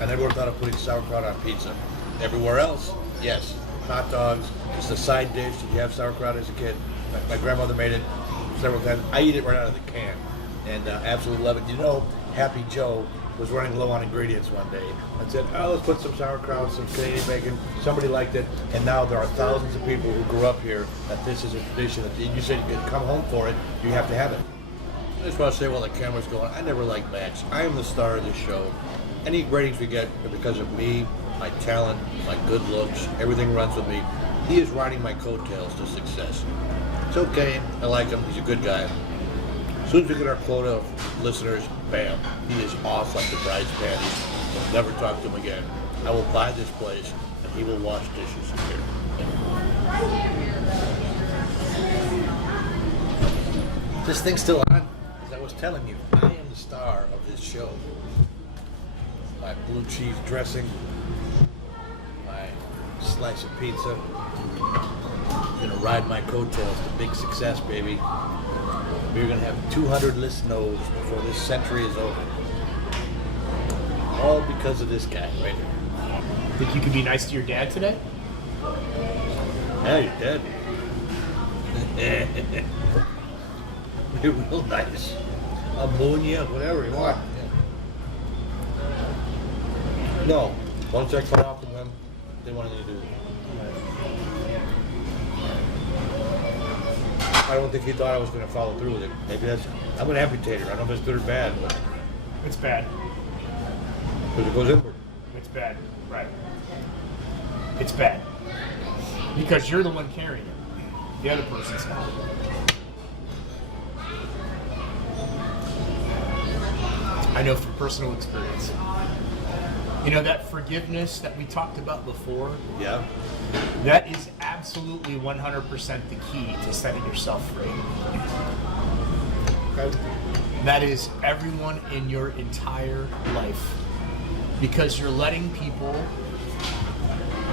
I never thought of putting sauerkraut on pizza. Everywhere else, yes. Hot dogs, it's the side dish. Did you have sauerkraut as a kid? My grandmother made it several times. I eat it right out of the can and absolutely love it. You know, Happy Joe was running low on ingredients one day and said, oh, let's put some sauerkraut, some Canadian bacon. Somebody liked it, and now there are thousands of people who grew up here that this is a tradition. That you said you could come home for it, you have to have it. I just want to say while the camera's going, I never liked Max. I am the star of this show. Any ratings we get are because of me, my talent, my good looks, everything runs with me. He is riding my coattails to success. It's okay, I like him, he's a good guy. As soon as we get our quota of listeners, bam, he is off like the bride's panties. We'll never talk to him again. I will buy this place, and he will wash dishes here. This thing's still on? As I was telling you, I am the star of this show. My blue cheese dressing, my slice of pizza. Gonna ride my coattails to big success, baby. We're gonna have 200 listeners before this century is over. All because of this guy right here. Think you could be nice to your dad today? Yeah, you're dead. You're real nice. Ammonia, whatever you want. Yeah. No, once I cut off from them, they want anything to do with it. I don't think he thought I was going to follow through with it. Maybe that's, I'm an amputator. I don't know if it's good or bad, but It's bad. because it goes inward. It's bad. Right. It's bad. Because you're the one carrying it. The other person's not. I know from personal experience. You know, that forgiveness that we talked about before? Yeah. That is absolutely 100% the key to setting yourself free. Okay. That is everyone in your entire life. Because you're letting people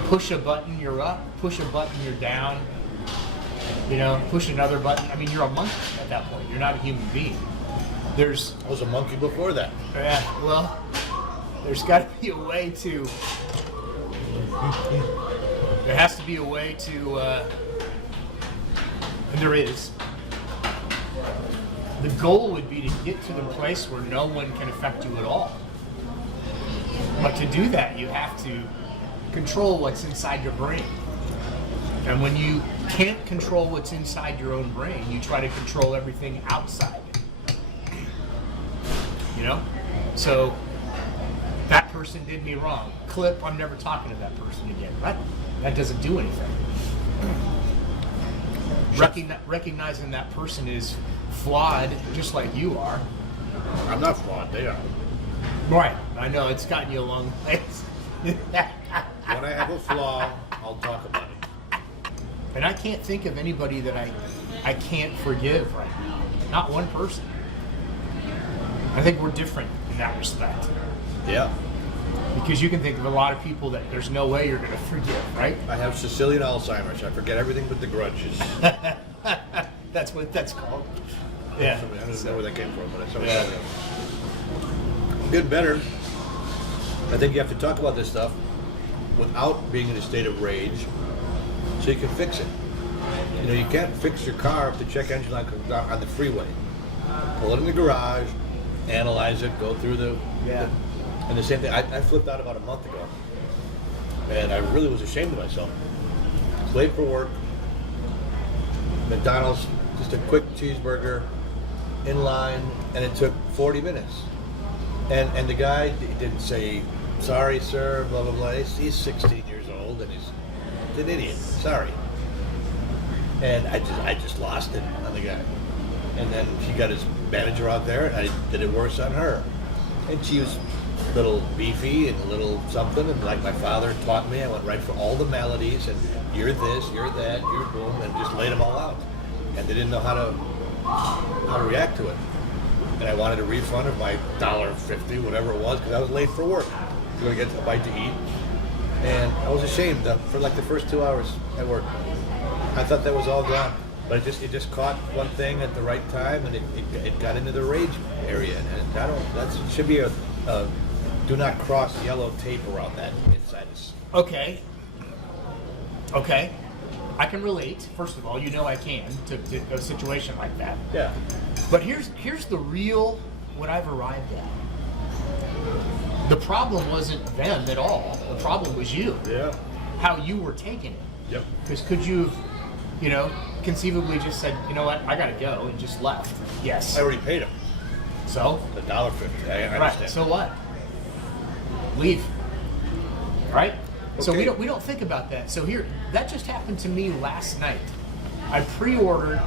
push a button, you're up, push a button, you're down. You know, push another button. I mean, you're a monkey at that point. You're not a human being. I was a monkey before that. Yeah, well, there's got to be a way to... There has to be a way to... and there is. The goal would be to get to the place where no one can affect you at all. But to do that, you have to control what's inside your brain. And when you can't control what's inside your own brain, you try to control everything outside. You know? So, that person did me wrong. Clip, I'm never talking to that person again. That doesn't do anything. Recognizing that person is flawed, just like you are. I'm not flawed, they are. Right. I know, it's gotten you a long ways. When I have a flaw, I'll talk about it. And I can't think of anybody that I can't forgive right now. Not one person. I think we're different in that respect. Yeah. Because you can think of a lot of people that there's no way you're going to forgive, right? I have Sicilian Alzheimer's. I forget everything but the grudges. That's what that's called. Yeah. I don't even know where that came from, but somebody told me. I'm getting better. I think you have to talk about this stuff without being in a state of rage so you can fix it. You know, you can't fix your car if the check engine light comes on the freeway. Pull it in the garage, analyze it, go through the... Yeah. And the same thing, I flipped out about a month ago. And I really was ashamed of myself. Late for work. McDonald's, just a quick cheeseburger, in line, and it took 40 minutes. And the guy didn't say, sorry, sir, blah, blah, blah. He's 16 years old, and he's an idiot. Sorry. And I just lost it on the guy. And then she got his manager out there, and I did it worse on her. And she was a little beefy and a little something, and like my father taught me, I went right for all the maladies, and you're this, you're that, you're boom, and just laid them all out. And they didn't know how to react to it. And I wanted a refund of my $1.50, whatever it was, because I was late for work. I was going to get a bite to eat. And I was ashamed for like the first 2 hours at work. I thought that was all gone. But it just caught one thing at the right time, and it got into the rage area. And that should be a do not cross yellow tape around that inside. Okay. I can relate. First of all, you know I can to a situation like that. Yeah. But here's the real what I've arrived at. The problem wasn't them at all. The problem was you. Yeah. How you were taking it. Yep. Because could you have, conceivably just said, you know what, I gotta go, and just left? Yes. I already paid him. So? $1.50. I understand. Right. So what? Leave. Right? Okay. So we don't think about that. So here, that just happened to me last night. I pre-ordered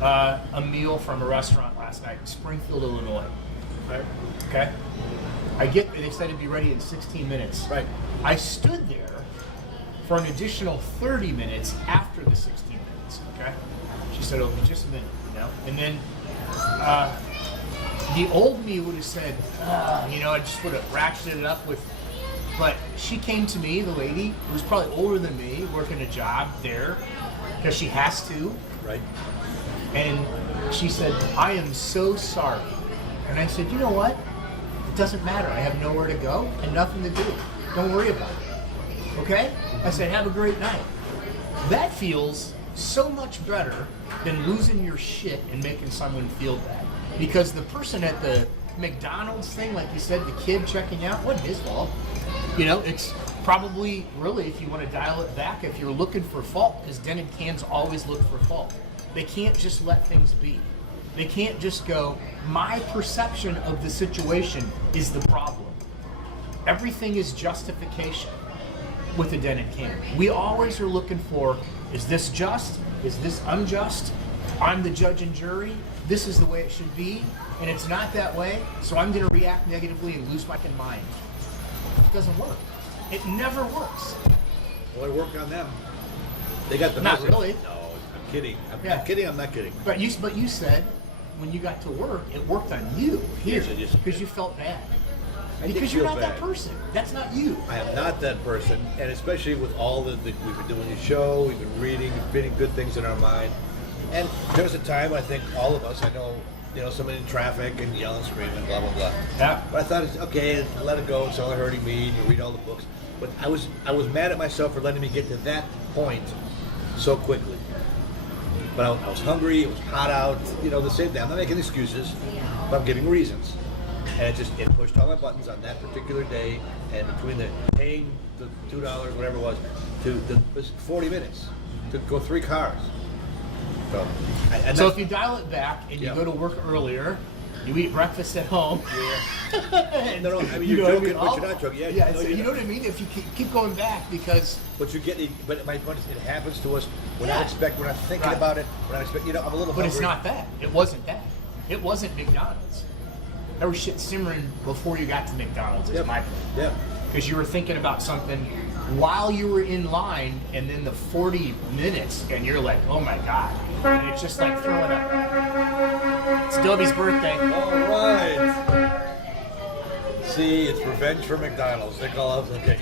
a meal from a restaurant last night in Springfield, Illinois. Right. Okay. They said it'd be ready in 16 minutes. Right. I stood there for an additional 30 minutes after the 16 minutes. Okay. She said, "Oh, just a minute," And then the old me would have said, I just would have ratcheted it up with. But she came to me, the lady, who was probably older than me, working a job there, because she has to. Right. And she said, "I am so sorry." And I said, "You know what? It doesn't matter. I have nowhere to go and nothing to do. Don't worry about it. Okay?" I said, "Have a great night." That feels so much better than losing your shit and making someone feel bad. Because the person at the McDonald's thing, like you said, the kid checking out, wasn't his fault. It's probably really, if you want to dial it back, if you're looking for fault, because dented cans always look for fault. They can't just let things be. They can't just go, my perception of the situation is the problem. Everything is justification with a dented can. We always are looking for, is this just? Is this unjust? I'm the judge and jury. This is the way it should be, and it's not that way, so I'm going to react negatively and lose my mind. It doesn't work. It never works. Well, I work on them. They got the Not message. really. No, I'm kidding. I'm Yeah. kidding. I'm not kidding. But you said when you got to work, it worked on you here Yes, I just because did. you felt bad. I did Because you're feel not that bad. person. That's not you. I am not that person, and especially with all we've been doing the show, we've been reading, fitting good things in our mind. And there's a time I think all of us, I know, somebody in traffic and yelling, screaming, blah blah blah. Yeah. But I thought it's okay, let it go. It's only hurting me. And you read all the books, but I was mad at myself for letting me get to that point so quickly. But I was hungry. It was hot out. The same thing. I'm not making excuses, but I'm giving reasons. And it pushed all my buttons on that particular day. And between the paying the $2, whatever it was, it was 40 minutes to go 3 cars. So if you dial it back and you Yeah. go to work earlier, you eat breakfast at home. Yeah. No, I mean, you're joking, but you're not joking. Yeah, so you know what I mean? If you keep going back, because... But my point is, it happens to us when Yeah. we're not thinking Right. about it, when I expect, I'm a little But it's hungry. not that. It wasn't that. It wasn't McDonald's. There was shit simmering before you got to McDonald's, is Yep. my point. Yeah. Because you were thinking about something while you were in line, and then the 40 minutes, and you're like, oh my God. And it's just like throwing up. It's Dobie's birthday. All right. See, it's revenge for McDonald's. They call us, okay.